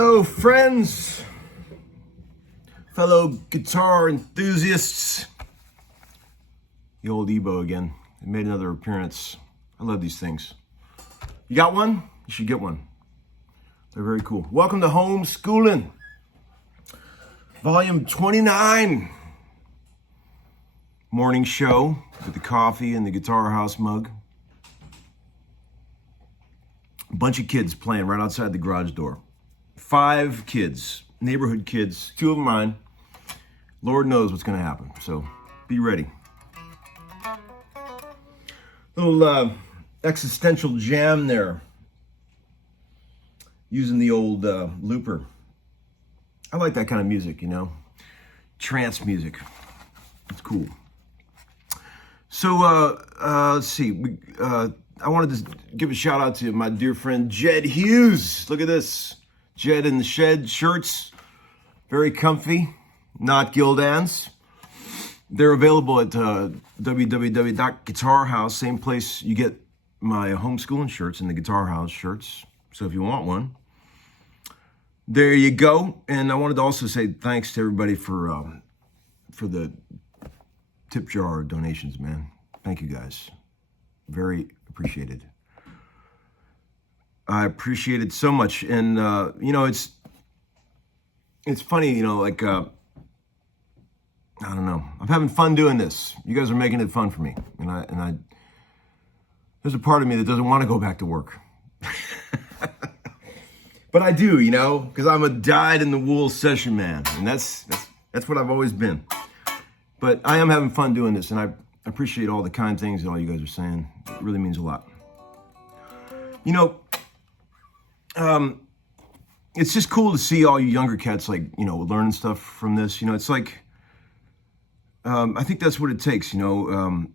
Hello, friends, fellow guitar enthusiasts. The old Ebo again. It made another appearance. I love these things. You got one? You should get one. They're very cool. Welcome to Homeskoolin, volume 29. Morning show with the coffee and the Guitar House mug. A bunch of kids playing right outside the garage door. 5 kids, neighborhood kids, 2 of them mine. Lord knows what's going to happen, so be ready. Little existential jam there, using the old looper. I like that kind of music, you know, trance music. It's cool. So let's see. I wanted to give a shout out to my dear friend Jed Hughes. Look at this. Jed in the Shed shirts, very comfy, not Gildan's. They're available at www.guitarhouse, same place you get my Homeskoolin shirts and the Guitar House shirts. So if you want one, there you go. And I wanted to also say thanks to everybody for the tip jar donations, man. Thank you guys. Very appreciated. I appreciate it so much. And, you know, it's funny, you know, like, I don't know. I'm having fun doing this. You guys are making it fun for me. And I there's a part of me that doesn't want to go back to work. But I do, you know, because I'm a dyed-in-the-wool session man. And that's what I've always been. But I am having fun doing this, and I appreciate all the kind things that all you guys are saying. It really means a lot. You know, it's just cool to see all you younger cats, like, you know, learning stuff from this. You know, it's like, I think that's what it takes, you know,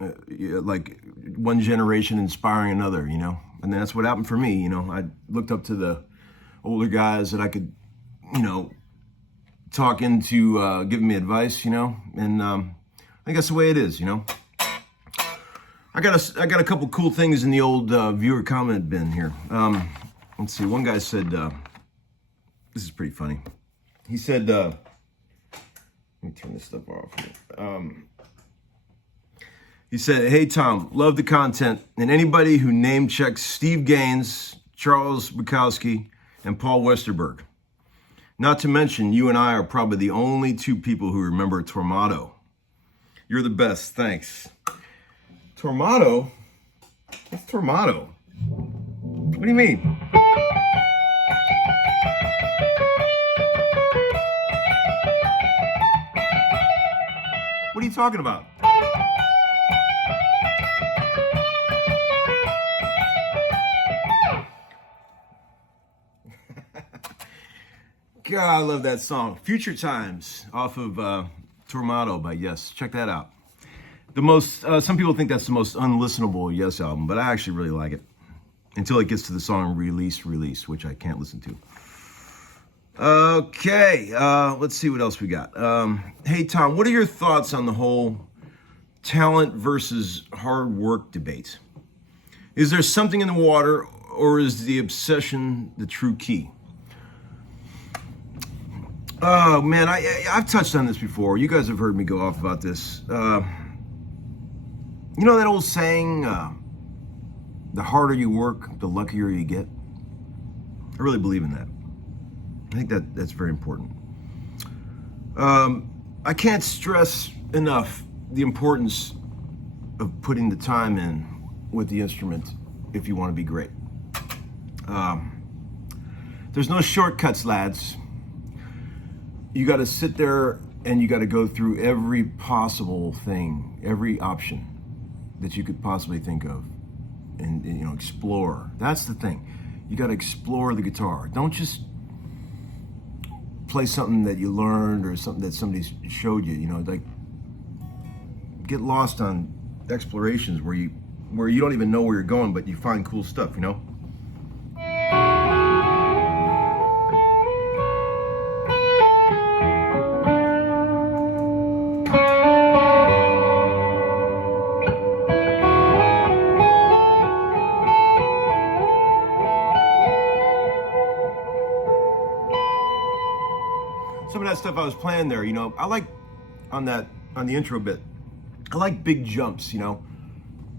like one generation inspiring another, you know, and that's what happened for me. You know, I looked up to the older guys that I could, you know, talk into giving me advice, you know, and I think that's the way it is, you know. I got a couple cool things in the old viewer comment bin here. Let's see. One guy said, this is pretty funny. He said, let me turn this stuff off here. He said, "Hey Tom, love the content, and anybody who name checks Steve Gaines, Charles Bukowski, and Paul Westerberg. Not to mention, you and I are probably the only 2 people who remember Tormato. You're the best. Thanks." Tormato? What's Tormato? What do you mean? What are you talking about? God, I love that song. Future Times off of Tormato by Yes. Check that out. The most, some people think that's the most unlistenable Yes album, but I actually really like it. Until it gets to the song Release, which I can't listen to. Okay, let's see what else we got. Hey Tom, what are your thoughts on the whole talent versus hard work debate? Is there something in the water, or is the obsession the true key? Oh man, I've touched on this before. You guys have heard me go off about this. You know that old saying, the harder you work, the luckier you get? I really believe in that. I think that's very important. I can't stress enough the importance of putting the time in with the instrument if you want to be great. There's no shortcuts, lads. You got to sit there and you got to go through every possible thing, every option that you could possibly think of, and you know, explore. That's the thing. You got to explore the guitar. Don't just play something that you learned or something that somebody showed you. You know, like, get lost on explorations where you don't even know where you're going, but you find cool stuff. You know. stuff I was playing there, you know, I like on the intro bit, I like big jumps, you know,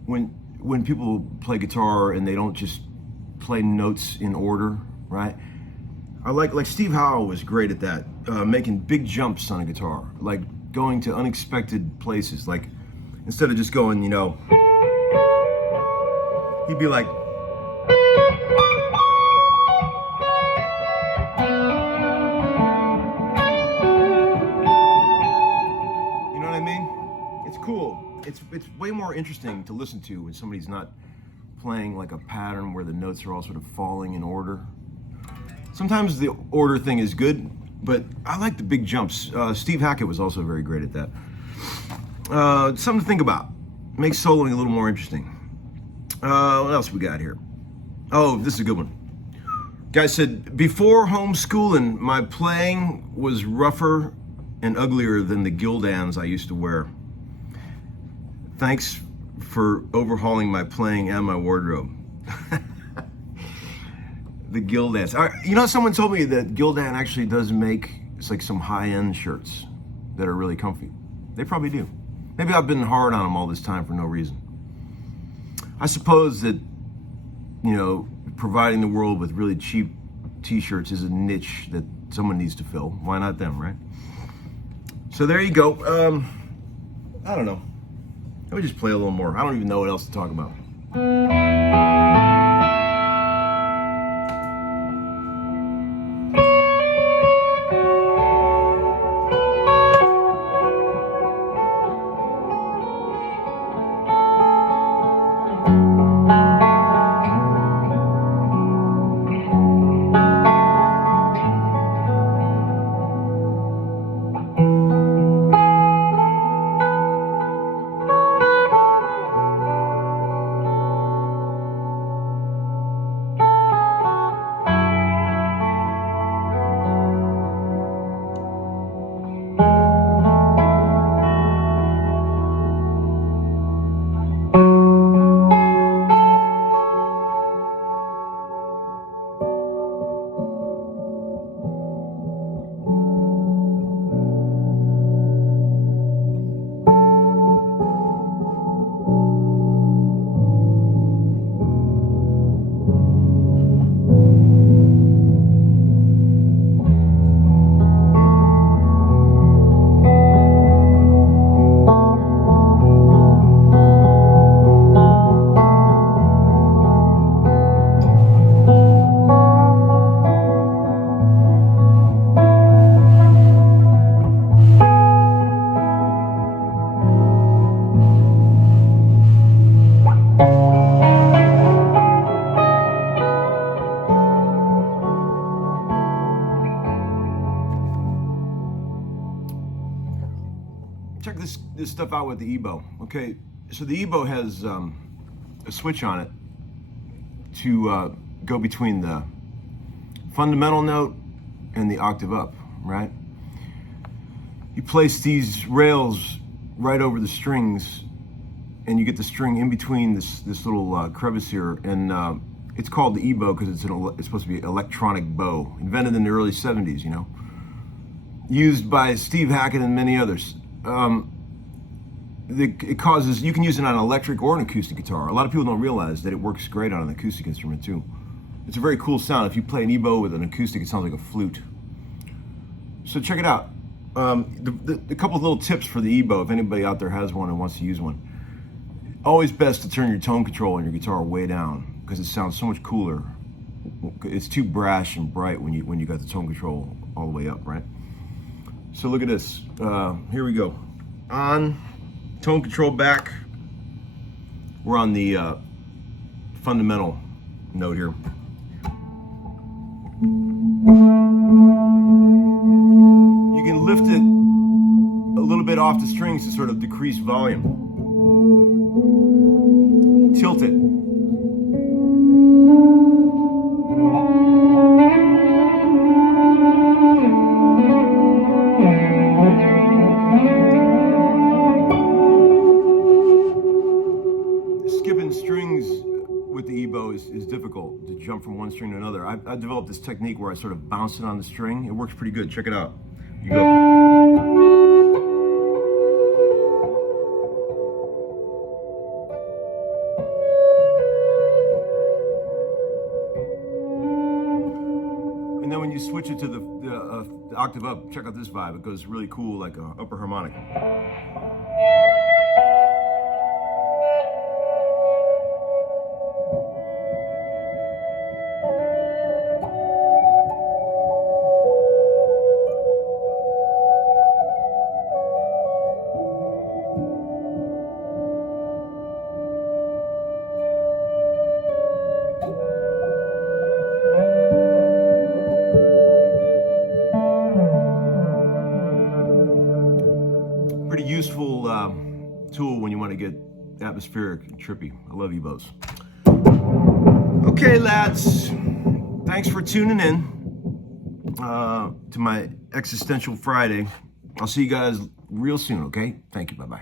when people play guitar and they don't just play notes in order, right? I like Steve Howe was great at that, making big jumps on a guitar, like going to unexpected places. Like instead of just going, you know, he'd be like, you know what I mean? It's cool. It's way more interesting to listen to when somebody's not playing like a pattern where the notes are all sort of falling in order. Sometimes the order thing is good, but I like the big jumps. Steve Hackett was also very great at that. Something to think about. Makes soloing a little more interesting. What else we got here? Oh, this is a good one. Guy said, before homeschooling, my playing was rougher and uglier than the Gildans I used to wear. Thanks for overhauling my playing and my wardrobe. The Gildans. You know, someone told me that Gildan actually does make, it's like some high-end shirts that are really comfy. They probably do. Maybe I've been hard on them all this time for no reason. I suppose that, you know, providing the world with really cheap t-shirts is a niche that someone needs to fill. Why not them, right? So there you go. I don't know. Let me just play a little more. I don't even know what else to talk about. Check this stuff out with the EBow. Okay, so the EBow has a switch on it to go between the fundamental note and the octave up, right? You place these rails right over the strings and you get the string in between this little crevice here, and it's called the EBow because it's supposed to be electronic bow, invented in the early 70s, you know, used by Steve Hackett and many others. It causes, you can use it on an electric or an acoustic guitar. A lot of people don't realize that it works great on an acoustic instrument too. It's a very cool sound. If you play an EBow with an acoustic, it sounds like a flute. So check it out. A couple of little tips for the EBow, if anybody out there has one and wants to use one. Always best to turn your tone control on your guitar way down because it sounds so much cooler. It's too brash and bright when you got the tone control all the way up, right? So look at this. Here we go. On, tone control back. We're on the fundamental note here. You can lift it a little bit off the strings to sort of decrease volume. Tilt it. Skipping strings with the EBow is difficult, to jump from one string to another. I developed this technique where I sort of bounce it on the string. It works pretty good. Check it out. You go. And then when you switch it to the octave up, check out this vibe. It goes really cool, like a upper harmonic. Pretty useful tool when you want to get atmospheric and trippy. I love Ebos. Okay, lads. Thanks for tuning in to my Existential Friday. I'll see you guys real soon, okay? Thank you. Bye-bye.